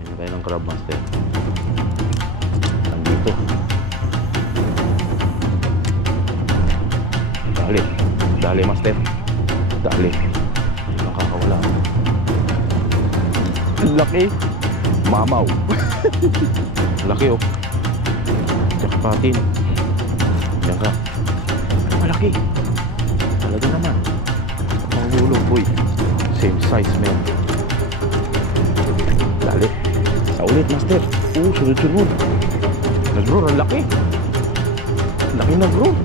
Hindi tayo ng crab master. Nandito. Dali. Dali master. Dali. Nakakawala. Laki. Mamaw. Laki oh. Jackpotin. Diyan ka. Malaki. Talaga naman. Panghulog boy. Same size man. Dali. Sa ulit master. Sunod-sunod. Nag-roar. Ang laki. Laki nag-roar.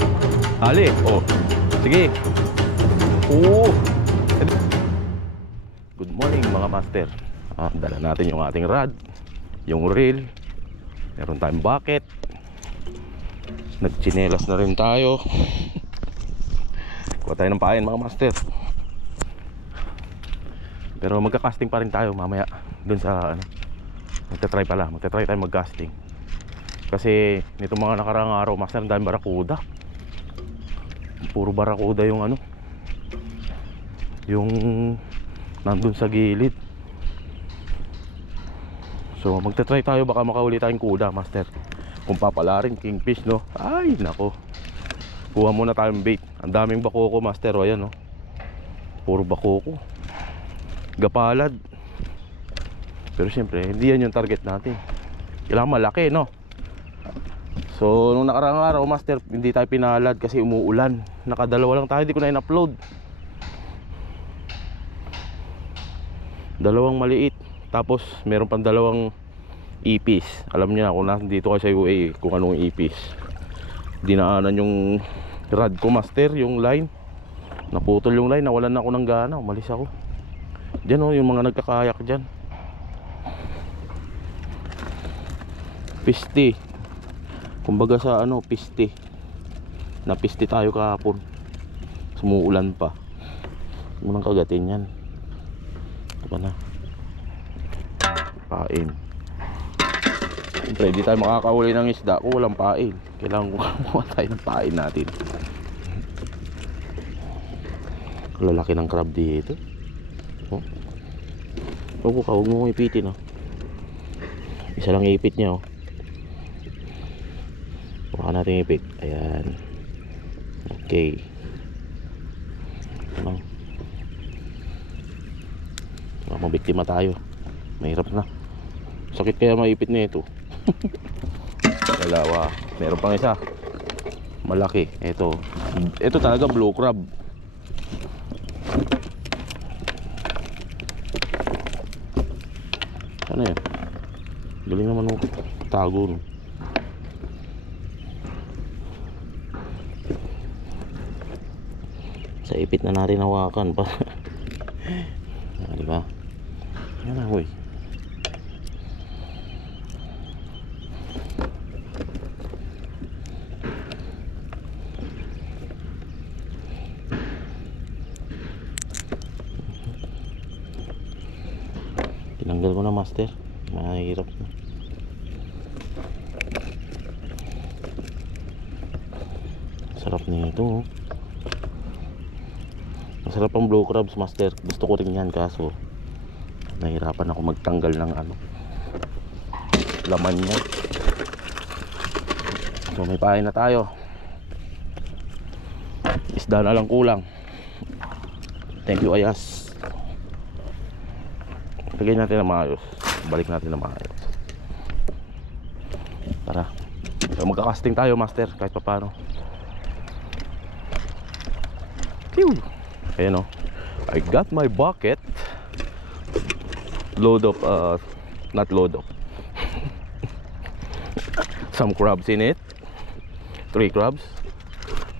Dali. Oh. Sige. Good morning mga master. Dala natin yung ating rod, yung reel, meron tayong bucket, nagchinelas na rin tayo. Kuha tayo ng pain mga master. Pero magka-casting pa rin tayo mamaya dun sa magta-try tayo mag-casting. Kasi nito mga nakarang araw master, ang daming barakuda. Puro barakuda yung yung nandun sa gilid. So magta-try tayo, baka makahuli tayong kuda master. Kung papala rin kingfish no. Ay nako. Kuha muna tayong bait. Ang daming bakoko master. O ayan no. Puro bakoko. Gapalad. Pero syempre hindi yan yung target natin. Kailangan malaki no. So nung nakarang araw master, hindi tayo pinalad kasi umuulan. Nakadalawa lang tayo, hindi ko na in-upload. Dalawang maliit. Tapos meron pang dalawang ipis. Alam niyo na kung nandito kayo sa UAE kung anong ipis. Dinaanan yung rod ko master, yung line. Naputol yung line, nawalan na ako ng gana. Umalis ako. Diyan oh, yung mga nagkakayak dyan. Piste. Kumbaga sa piste. Napiste tayo kahapon. Sumuulan pa. Huwag mo nang kagatin yan. Ito pa na. Pain. Siyempre di tayo makakahuli ng isda kung walang pain. Kailangan kumuha tayo ng pain natin. Lalaki ng crab dito. Huwag mo ipitin oh. Isa lang ipit niya oh. Baka natin ipit. Ayan. Okay. Baka mabiktima tayo. Mahirap na. Sakit kaya maipit na ito. Dalawa. Meron pang isa. Malaki. Ito talaga blue crab. Ano yan? Galing naman ako. Tago no. Sa ipit na natin hawakan pa. Diba? Yan na huy. Tinanggal ko na master. Mahirap na. Sarap nito oh. Masarap ang blue crabs master. Gusto ko rin yan kaso nahirapan ako magtanggal ng laman niya. So may pain na tayo. Isda na lang kulang. Thank you Ayas. Lagay natin na maayos. Balik natin na maayos. Tara. So, magka-casting tayo master kahit pa paano. Ayan o. I got my bucket. Load of not load of some crabs in it. 3 crabs.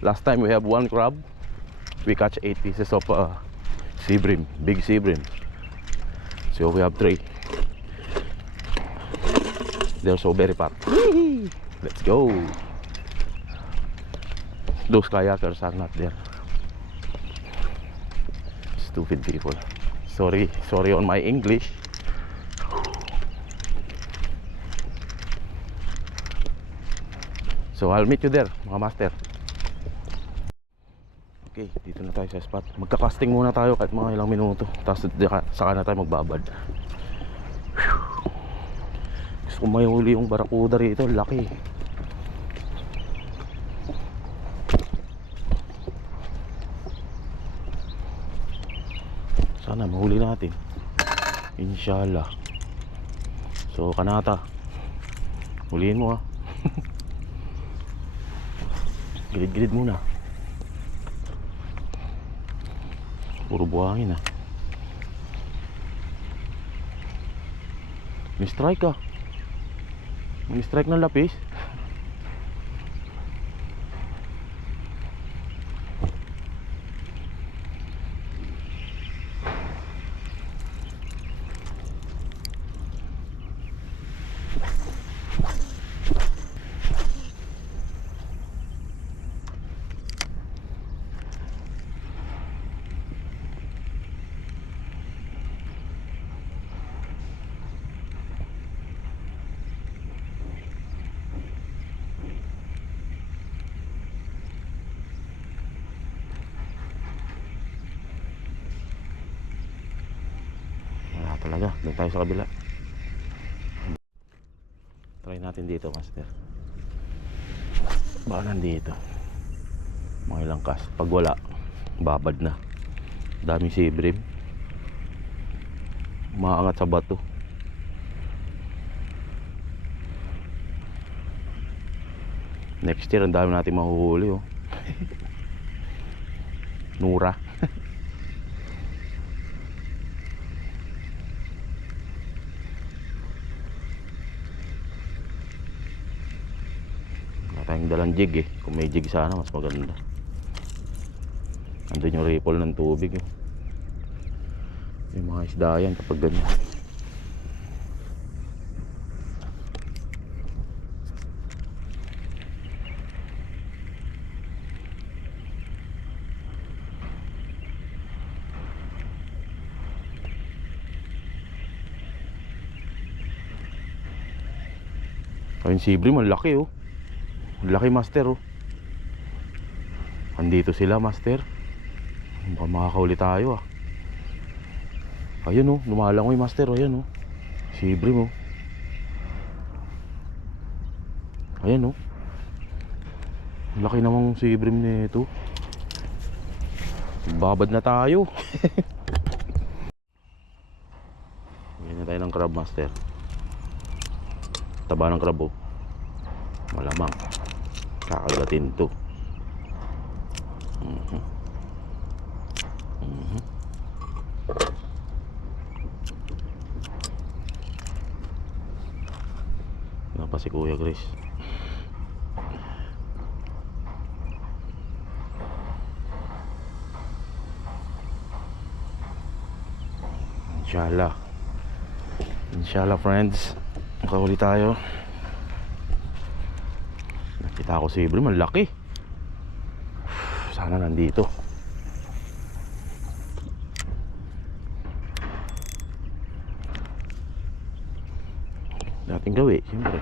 Last time we have 1 crab. We catch 8 pieces of sea bream. Big sea bream. So we have 3. They're so very fat. Let's go. Those kayakers are not there. Stupid people. Sorry on my English. So I'll meet you there mga master. Okay, dito na tayo sa spot. Magka-casting muna tayo kahit mga ilang minuto. Tapos saka na tayo magbabad. Gusto ko may huli yung barakuda rito, laki. Sana mahuli natin, inshallah. So Kanata, huliin mo ha. Gilid-gilid muna. Puro buhangin ha. May strike ka. May strike ng lapis. Talaga, doon tayo sa kabila. Try natin dito, master. Baka nandito. Mga ilang cast. Pag wala, babad na. Daming sibrim. Maangat sa bato. Next year, ang dami natin mahuhuli oh. Nura. Tayong dalang jig eh. Kung may jig sana mas maganda. Andun yung ripple ng tubig eh. May mga isda yan kapag ganyan. Ayun sibrim, ang laki oh. Laki master oh. Andito sila master. Baka makakahuli tayo ah. Ayun oh, lumalangoy master oh. Ayan oh, sibrim oh. Ayan oh, laki namang sibrim nito. Babad na tayo. Ganyan na tayo ng crab master. Taba ng crab oh. Malamang kakagatin to. Ano pa si Kuya Chris? Inshallah. Inshallah friends, makahuli tayo. Nakita ko si Ibrim, ang laki. Sana nandito. Dating gawi, siyempre.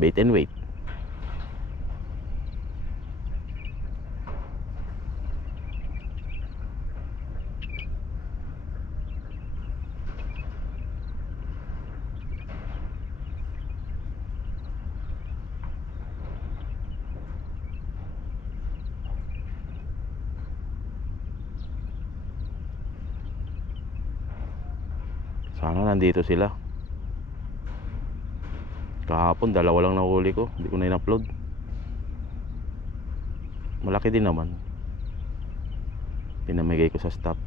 Bait and wait. Sana nandito sila. Kahapon dalawa lang nahuli ko, hindi ko na in-upload. Malaki din naman. Pinamigay ko sa staff.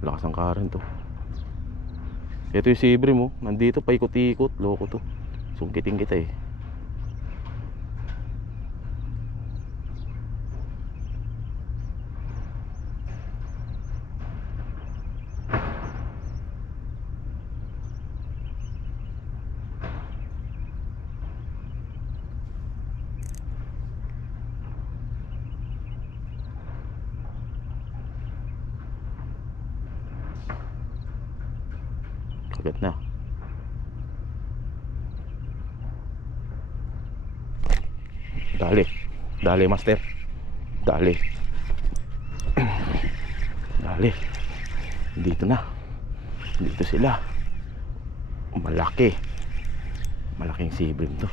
Lakas ng current to. Ito yung sibrim mo, nandito paikot-ikot. Loko to. Sungkitin kita eh. Kagat na. Dali. Dali master. Dali. Dali. Dito na. Dito sila. Malaki. Malaking sibrim to.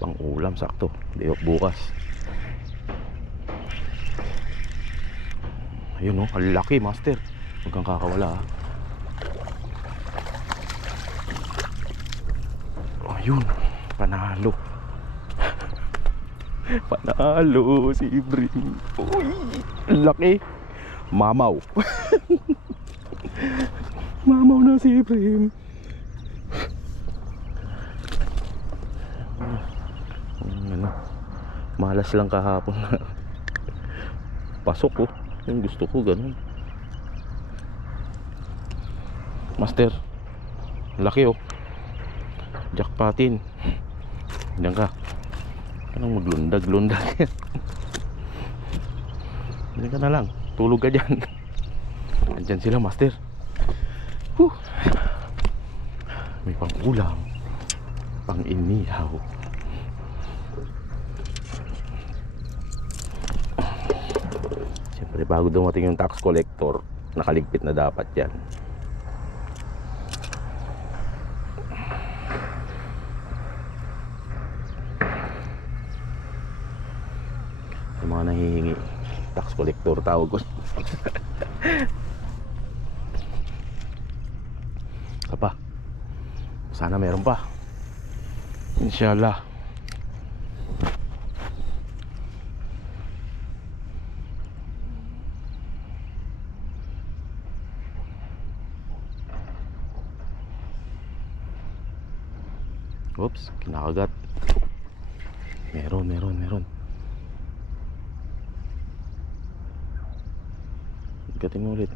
Pang ulam sakto. Di bukas. Ayun oh, ang laki master. Huwag kang kakawala ha. Ayun, panalo. Panalo si Ibrim. Uy, laki. Mamaw. Mamaw na si Ibrim. Ano, malas lang kahapon na pasok oh. Yung gusto ko ganun. Master, laki oh. Jackpotin. Diyan ka. Anong maglundag-lundag. Diyan ka na lang. Tulog ka dyan. Andyan sila master. Whew. May pang ulam, pang inihaw. Siyempre bago dumating yung tax collector, nakaligpit na dapat yan. Yung mga nahihingi, tax collector tawag ko. Isa pa. Sana meron pa. Inshallah. Oops, kinakagat. Meron. Gatin mo ulit.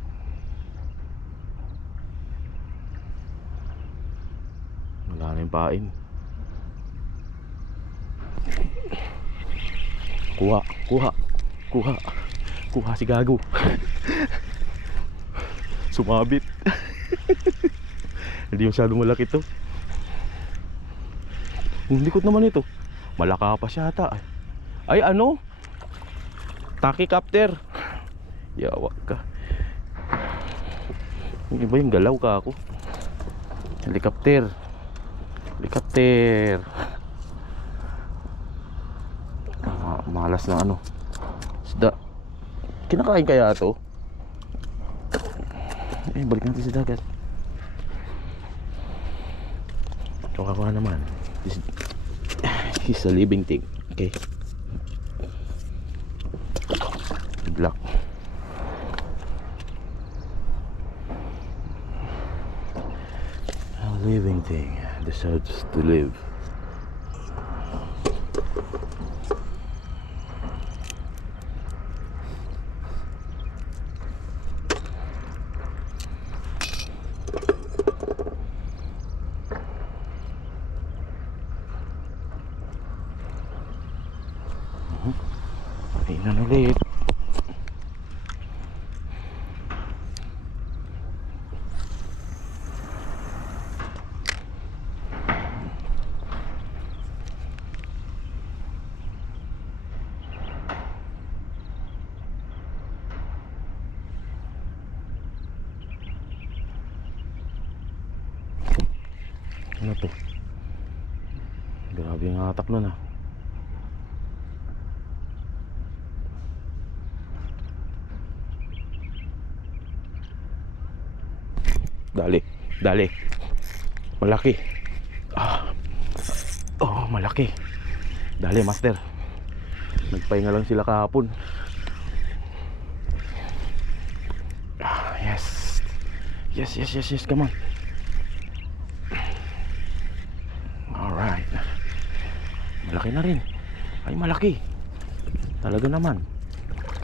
Wala na yung pain. Kuha si gago. Sumabit. Hindi masyado malaki to. Ang likot naman ito. Malaka pa siya ata. Ay ano? Tachycopter. Yawak ka. Yung iba yung galaw ka ako. Helicopter. Malas na ano. Isda. Kinakain kaya ito? Balik natin sa dagat. Kawawa naman. He's a living thing. Okay. Good luck. A living thing deserves to live. Tingnan ulit. Ano to? Grabe yung hatak nun ah. Dali. Malaki. Oh, malaki. Dali, master. Nagpahinga lang sila kahapon. Yes. Come on. Alright. Malaki na rin. Ay, malaki. Talaga naman.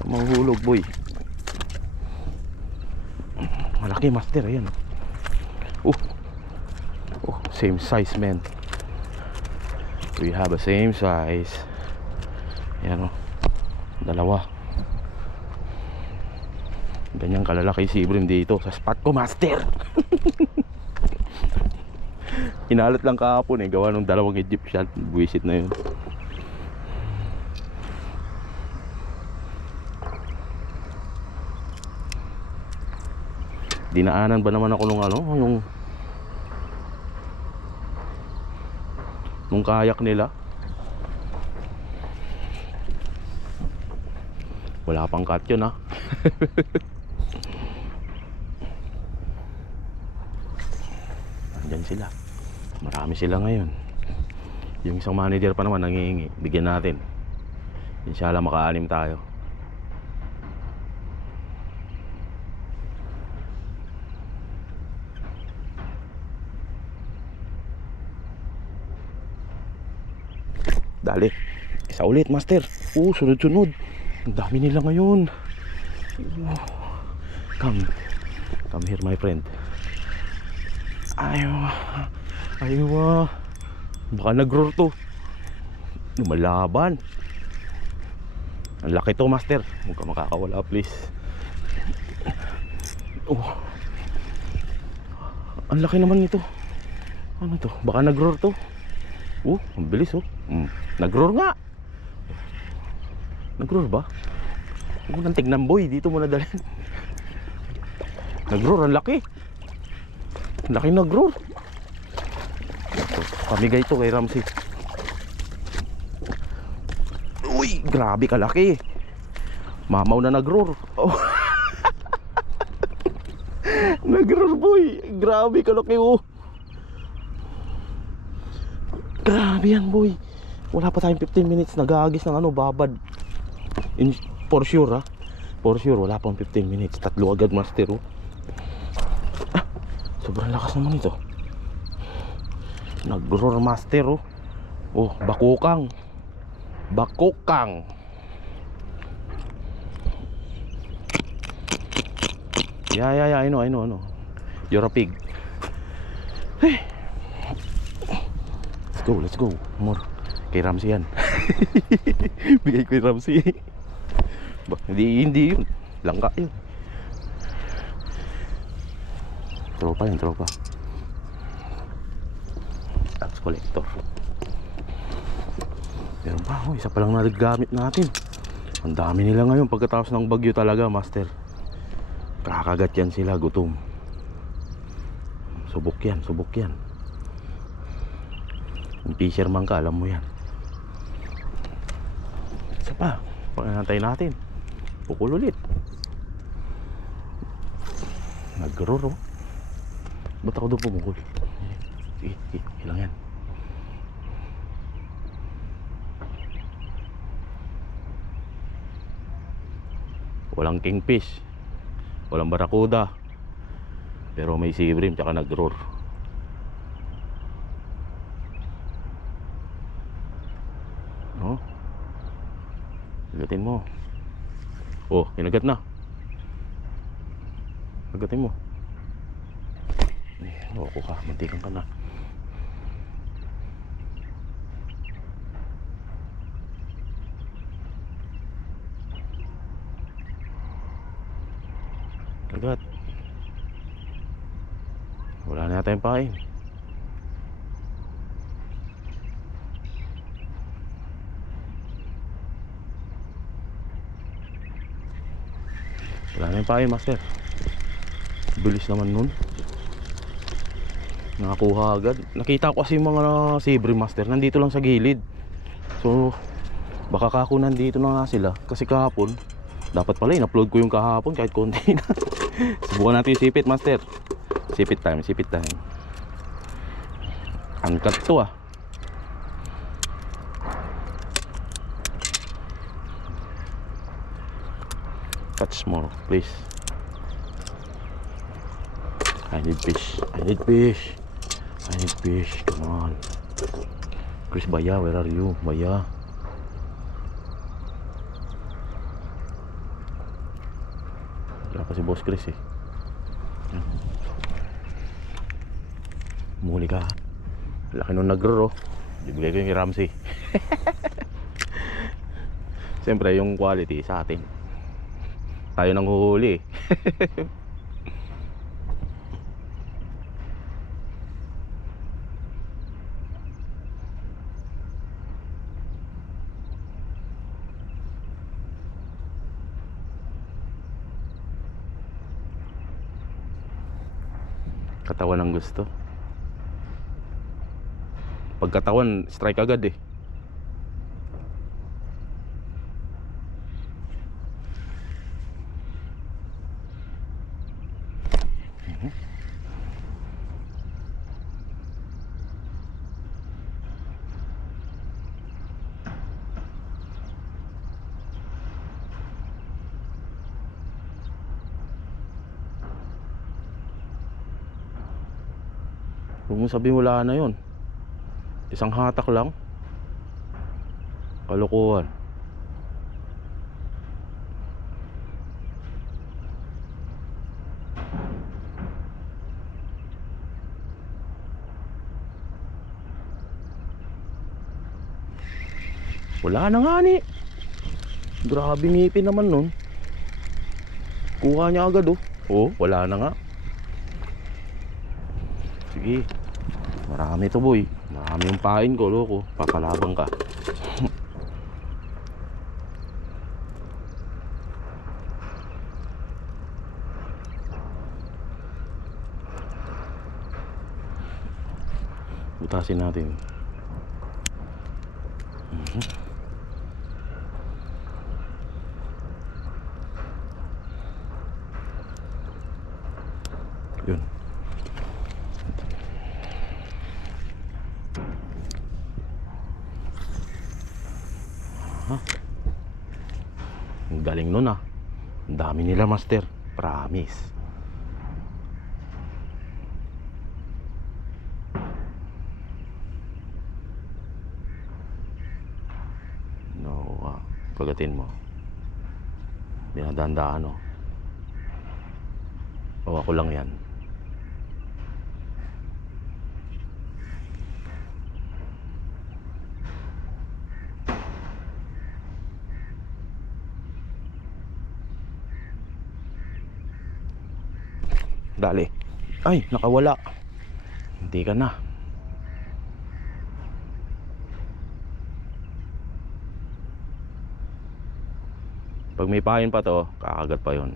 Mahuhulog, boy. Malaki, master. Ayan. Oh, same size, man. We have a same size. Ayan o. Dalawa. Ganyang kalalaki si Ibrim dito sa spot ko, master. Inalat lang kahapon gawa ng dalawang Egyptian. Buwisit na yun. Dinaanan ba naman ako nung ano, nung kayak nila. Wala pang cut yun ha. Nandyan sila. Marami sila ngayon. Yung isang manager pa naman nangihingi. Bigyan natin. Inshallah maka-anim tayo. Dali. Isa ulit, master. Sunod-sunod. Ang dami nila ngayon. Come here, my friend. Ayaw. Baka nag-roar to. Lumalaban. Ang laki to, master. Huwag ka makakawala, please. Ang laki naman nito. Ano to? Baka nag-roar to. Ang bilis Nag-roar nga. Nag-roar ba? Huwag nang tignan, boy. Dito mo na dalhin. Nag-roar, ang laki. Ang laki nag-roar. Pamigay to kay Ramsey. Uy, grabe kalaki. Mamaw na nag-roar. Nag-roar, boy. Grabe kalaki Grabe yan, boy. Wala pa tayong 15 minutes. Nag-aagis ng babad. For sure ha. For sure, wala pang 15 minutes. 3 agad, master sobrang lakas naman ito. Nag-roar, master bakukang. Yeah, I know. You're a pig. Hey. Let's go. More. Kay Ramsey yan. Bigay ko kay Ramsey. Hindi yun. Langka yun. Tropa. Tax collector. Meron pa isa pa lang nagagamit natin. Ang dami nila ngayon pagkatapos ng bagyo talaga, master. Kakagat yan sila, gutom. Subok yan. Yung fisherman ka, alam mo yan. Isa pa, pagkakantay natin. Pukul ulit. Nag-roar Ba't ako doon pumukul? Ilang yan. Walang kingfish, walang barakuda, pero may sea bream tsaka nag-roar. Agatin mo. Kinagat na. Agatin mo. Loko ka, mantikan ka na. Agat. Wala na tayong pain. Wala na yung pain, master. Bilis naman nun. Nakakuha agad. Nakita ko kasi yung mga sea bream, master. Nandito lang sa gilid. So baka kako nandito na nga sila. Kasi kahapon, dapat pala in-upload ko yung kahapon kahit konti na. Subukan natin yung sipit, master. Sipit time. Angkat to Touch more, please. I need fish. Come on. Chris Baya, where are you? Baya. Wala pa si Boss Chris Muli ka. Laki nung nag-roar Bibigay ko yung kay Ramsey. Siyempre yung quality sa atin. Tayo nang huhuli Katawan ang gusto. Pagkatawan, strike agad eh. Huwag mo sabihin wala na yun. Isang hatak lang. Kalokohan. Wala na nga ni. Grabe ngipin naman nun. Kuha niya agad oh. Oh, wala na nga. Sige. Marami to boy. Marami yung pain ko, loko. Papalabang ka. Butasin natin. Yun. Ang galing nun ah. Ang dami nila master. Promise. No, kagatin mo. Dinadandaan oh. O ako lang yan. Dali. Ay, nakawala. Hindi ka na. Pag may pain pa to, kakagat pa yun.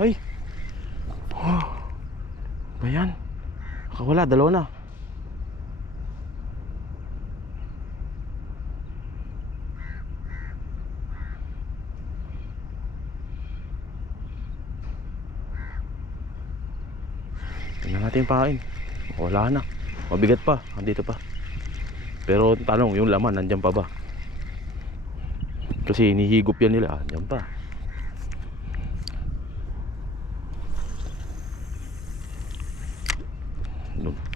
Ay. Oh. Ba yan? Nakawala, dalawa na. Tingnan natin yung pain. Wala na. Mabigat pa, andito pa. Pero tanong, yung laman nandyan pa ba? Kasi hinihigop yan nila, andyan pa.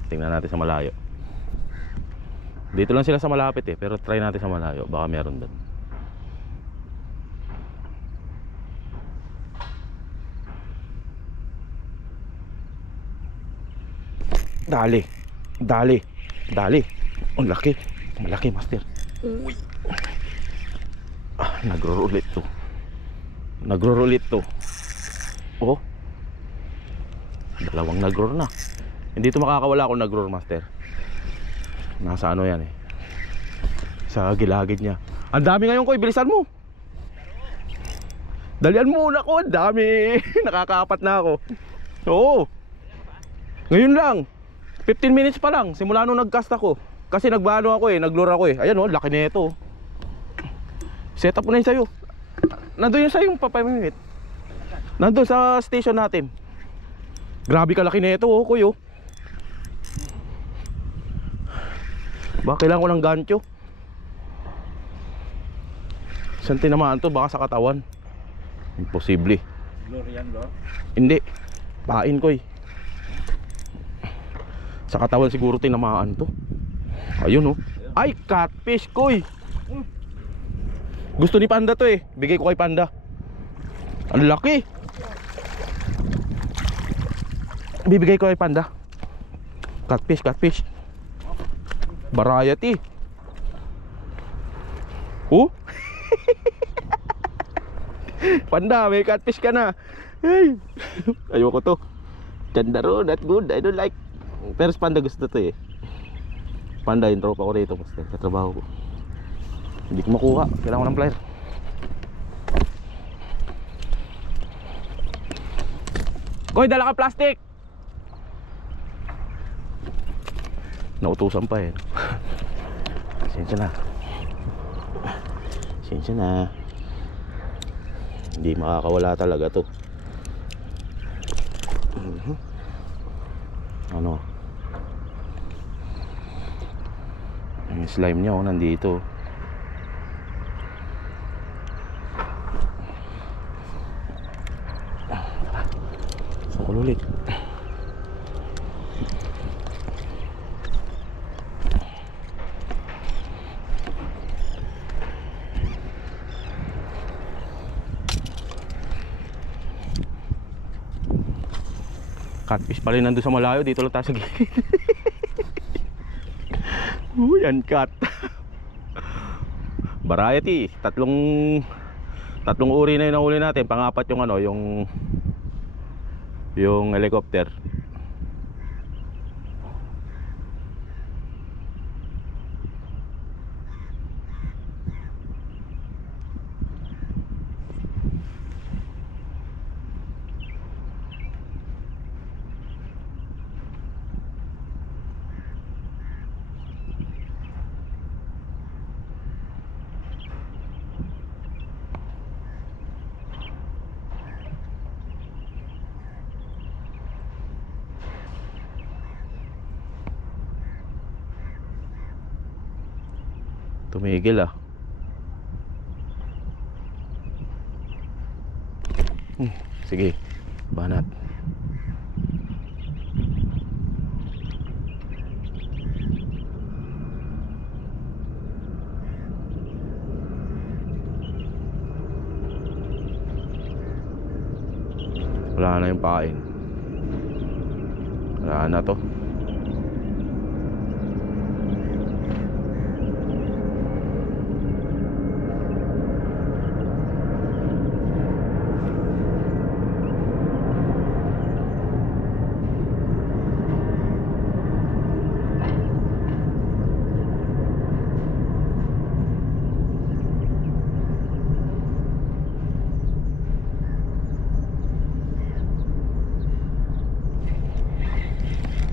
Tingnan natin sa malayo. Dito lang sila sa malapit eh, pero try natin sa malayo, baka meron doon. Dali. Dali. Dali. Ang laki. Malaki master. Uy. Nagro-roll to. Nagro-roll to. Oh. Dalawang nagro na. Hindi ito makakawala kung nag-roar master. Nasa ano yan eh, sa gilagid niya. Ang dami ngayon ko, bilisan mo. Dalian mo na ko, ang dami. Nakakaapat na ako. Oo. Ngayon lang 15 minutes pa lang, simula nung nag-cast ako. Kasi nagbano ako eh, nag-lure ako eh. Ayan oh, laki na ito. Set up mo na yun sa'yo. Nandun yun sa'yo yung papamimit. Nandun sa station natin. Grabe kalaki na ito oh, kuyo. Baka kailangan ko ng gancho. Saan tinamaan to? Baka sa katawan. Imposible. Lure yan, lure? Hindi. Pain ko eh. Sa katawan siguro tinamaan to. Ayun oh. Ay, catfish koy. Gusto ni Panda to eh. Bigay ko kay Panda. Ang laki. Bibigay ko kay Panda. Catfish, catfish. Variety. Oh. Panda, may catfish ka na. Ay. Ayoko to. Chandaro, not good. I don't like. Pero sa panda gusto to eh. Panda, yung tropa ko rito. Master, katrabaho ko. Hindi ko makuha. Kailangan ko ng plier. Koy, dala ka plastic. Nautusan pa eh. Pasensya na. Pasensya na. Hindi makakawala talaga to. Ano? Yung slime niya oh, nandito. Ulit. Catfish pa rin nandun sa malayo. Dito lang tayo sa gilid. Yan cat. Variety. Tatlong uri na yung nahuli natin. Pangapat yung ano, yung helicopter. Tumigil ah. Sige, banat. Wala na yung pain. Wala na to.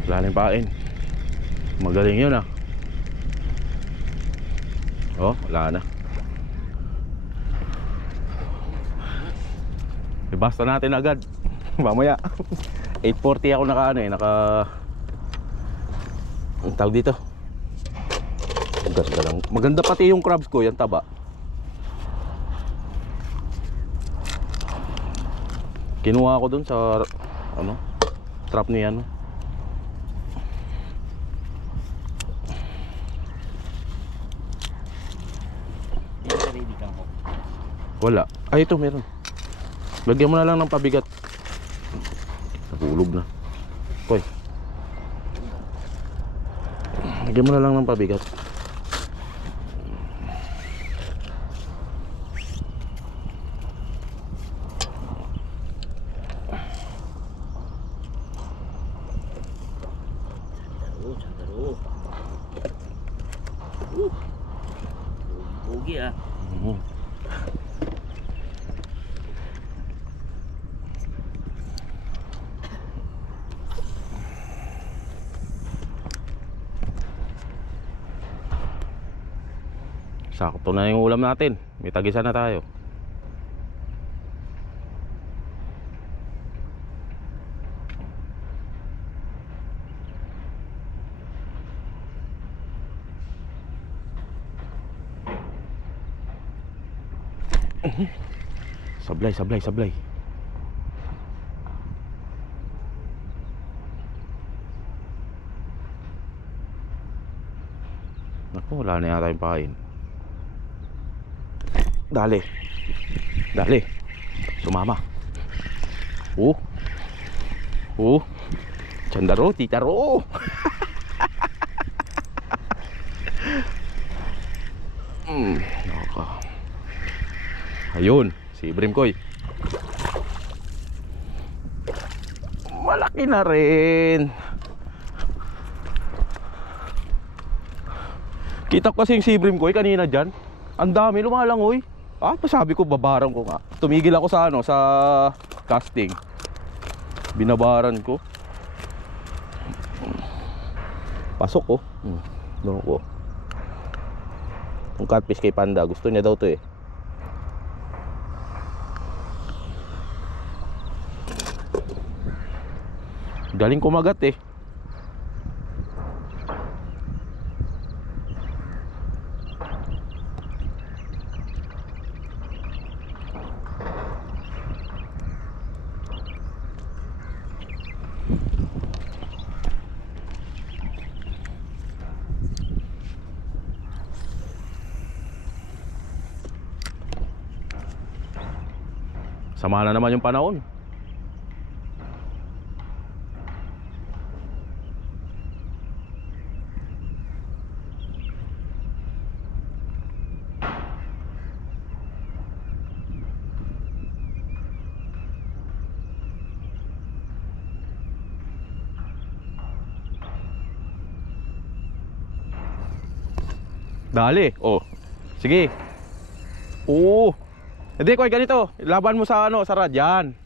Wala na yung pain. Magaling yun ah. Oh, wala na. Ibasta natin agad. Mamaya 8:40 ako naka ano eh, ang tawag dito. Ganda lang. Maganda pati yung crabs ko, yan taba. Kinuha ko dun sa ano, trap ni ano. Wala. Ay, ito meron. Lagyan mo na lang ng pabigat. Nahulog na. Koy. Lagyan mo na lang ng pabigat. Bugi ah. Sakto na yung ulam natin. May tagisa na tayo. Sablay. Naku, wala na yata yung pain. Dali. Sumama. Chandaro, titaro. Naka. Ayun, Si Brimkoy. Malaki na rin. Kita ko kasi yung si Brimkoy kanina dyan. Ang dami lumalangoy. Ah, sabi ko babaran ko nga. Tumigil ako sa ano, sa casting. Binabaran ko. Pasok ko. Doon ko. Yung catfish kay Panda, gusto niya daw to eh. Galing kumagat eh. Sama na naman yung panahon. Dali. Oh. Sige. Oo. Hindi, Koy, ganito. Laban mo sa ano, sa rad. Yan.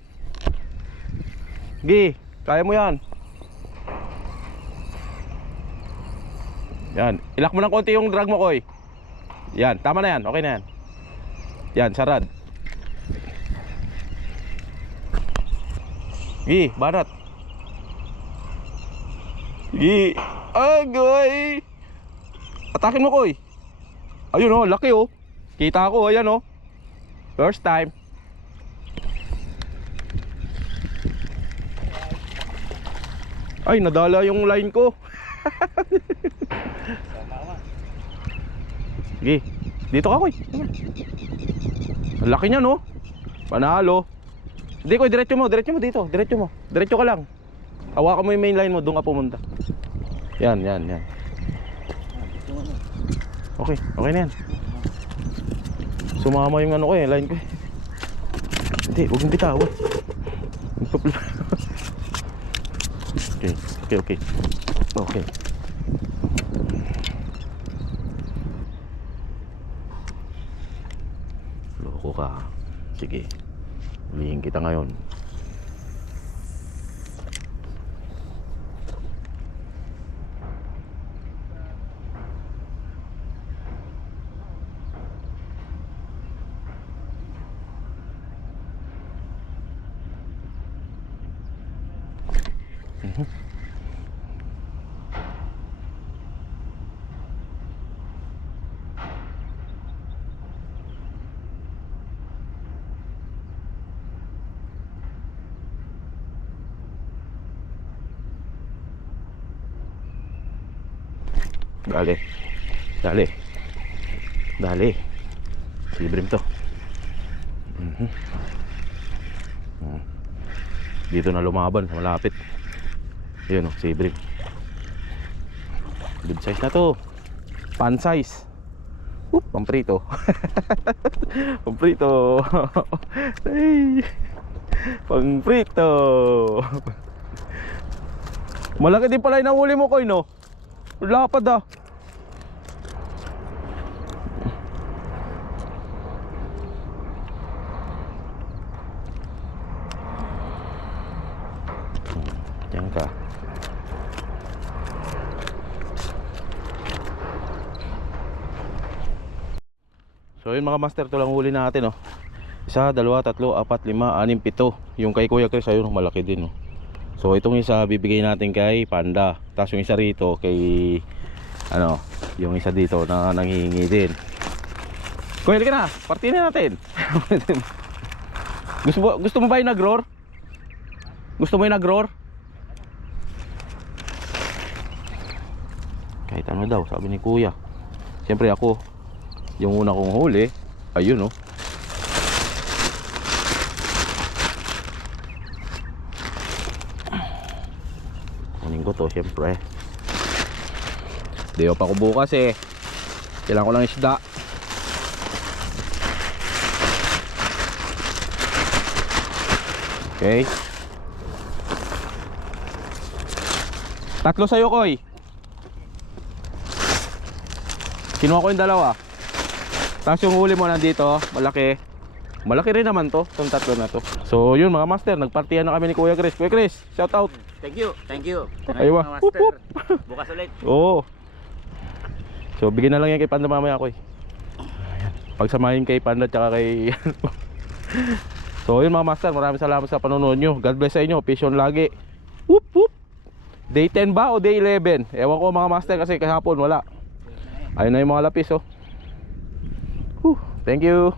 Sige, kaya mo yan. Yan. Ilak mo ng konti yung drag mo, Koy. Yan, tama na yan. Okay na yan. Yan, sa rad. Sige, banat. Sige. Agoy. Atakin mo, Koy. Ayun oh, laki oh. Kita ko, ayan oh. First time. Ay, nadala yung line ko. Sige, dito ka, Koy. Ang laki niya, no? Panalo. Hindi, Koy, diretso mo dito. Diretso mo. Diretso ka lang. Hawakan mo yung main line mo, doon ka pumunta. Yan. Okay, okay na yan. Sumama yung ano ko eh, line ko eh. Hindi, huwag mong bitawan. Okay. Loko ka. Sige, hulihin kita ngayon. Dali. Libre to. Dito na lumaban, malapit. Ayun oh, si Brim. Good size na to. Pan size. Pamprito. Pamprito. Ay. Pamprito. Malaki din pala yung nahuli mo, Koy, no? Lapad ah. Yan ka. So yun mga master, ito lang huli natin oh. 1, 2, 3, 4, 5, 6, 7. Yung kay Kuya Chris ayun, malaki din oh. So itong isa bibigay natin kay Panda. Tapos yung isa rito kay ano, yung isa dito na nanghihingi din. Kuya, ka na, partiin natin. Gusto mo ba yung nag-roar? Gusto mo yung nag-roar? Kahit ano daw, sabi ni Kuya. Siyempre ako, yung una kong huli, ayun oh. Kunin ko to, siyempre. Di pa ko bukas eh. Kailangan ko lang isda. Okay. Tatlo sa'yo, Koy. Kinuha ko yung dalawa. Tapos yung huli mo nandito, malaki. Malaki rin naman to, itong tatlo na to. So yun mga master, nagpartihan na kami ni Kuya Chris. Kuya Chris, shout out. Thank you. Thank you. Aywa. Mga Whoop, master. whoop. Bukas ulit. Oo. So bigyan na lang yan kay Panda mamaya, Koy. Ayan. Pagsamahin kay Panda at kay So yun mga master, maraming salamat sa panonood nyo. God bless sa inyo, peace on lagi. Whoop whoop. Day 10 ba o day 11? Ewan ko mga master kasi kahapon wala. Ayun na yung mga lapis oh. Thank you.